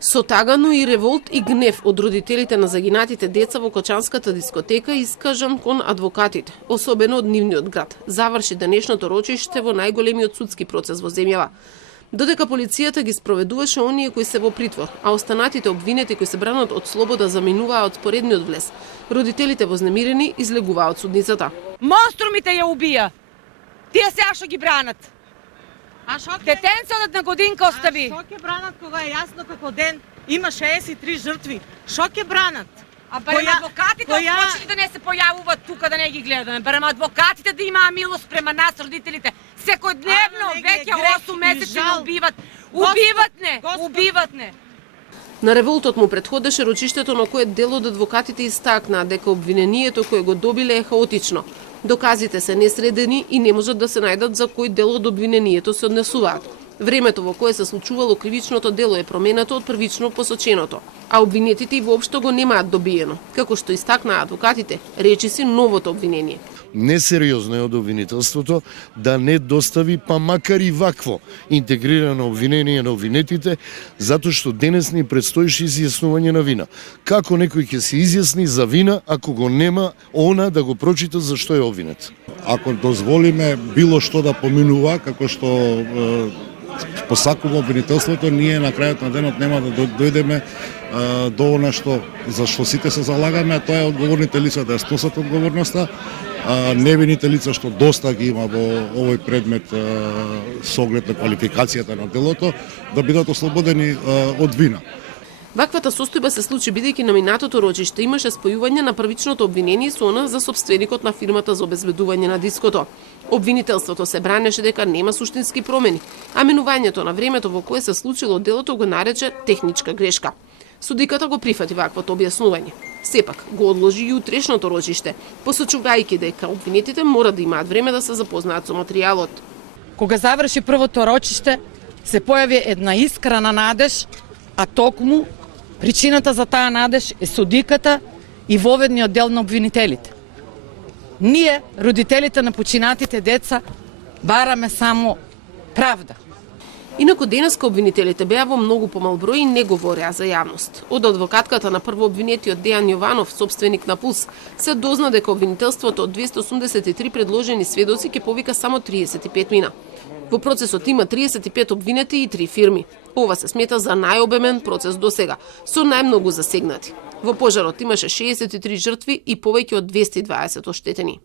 Со тагано и револт и гнев од родителите на загинатите деца во Кочанската дискотека искажан кон адвокатите, особено од нивниот град, заврши денешното рочиште во најголемиот судски процес во земјава. Додека полицијата ги спроведуваше оние кои се во притвор, а останатите обвинети кои се бранат од слобода заминуваа од споредниот влез, родителите вознемирени излегуваа од судницата. Монструмите ја убија. Тие сега што ги бранат. Детенцот на годинка остави. Шо ќе бранат кога е јасно како ден има 63 жртви? Шо ќе бранат? А барем адвокатите почнали да не се појавуваат тука да не ги гледаме. Барем адвокатите да имаа милост према нас родителите. Секојдневно веќе 8 месеци не убиват. Убиват не. На револтот му претходеше рочиштето на кое дел од адвокатите истакнаа дека обвинението кое го добиле е хаотично. Доказите се несредени и не можат да се најдат за кој дел од обвинението се однесуваат. Времето во кое се случувало кривичното дело е променето од првично посоченото, а обвинетите и воопшто го немаат добиено, како што истакнаа адвокатите, речиси новото обвинение. Несериозно е од обвинителството да не достави па макар и вакво интегрирано обвинение на обвинетите, затоа што денес ни предстоеше изјаснување на вина. Како некој ќе се изјасни за вина ако го нема она да го прочита за што е обвинет? Ако дозволиме било што да поминува, како што посакува обвинителството, ние на крајот на денот нема да дојдеме до она што за што сите се залагаме, а тоа е одговорните лица да ја сносат одговорноста, невините лица што доста ги има во овој предмет со оглед на квалификацијата на делото, да бидат ослободени од вина. Ваквата состојба се случи бидејќи на минатото рочиште имаше спојување на првичното обвинение со она за сопственикот на фирмата за обезбедување на диското. Обвинителството се бранеше дека нема суштински промени, а менувањето на времето во кое се случило делото го нарече техничка грешка. Судиката го прифати ваквото објаснување. Сепак го одложи и утрешното рочиште, посочувајќи дека обвинетите мора да имаат време да се запознаат со материјалот. Кога заврши првото рочиште, се појави една искра на надеж, а токму причината за таа надеж е судиката и воведниот дел на обвинителите. Ние, родителите на починатите деца, бараме само правда. Инаку денеска обвинителите беа во многу помал број и не говореа за јавност. Од адвокатката на прво обвинетиот Дејан Јованов, собственик на Пулс, се дозна дека обвинителството од 283 предложени сведоци ќе повика само 35 мина. Во процесот има 35 обвинети и 3 фирми. Ова се смета за најобемен процес досега, со најмногу засегнати. Во пожарот имаше 63 жртви и повеќе од 220 оштетени.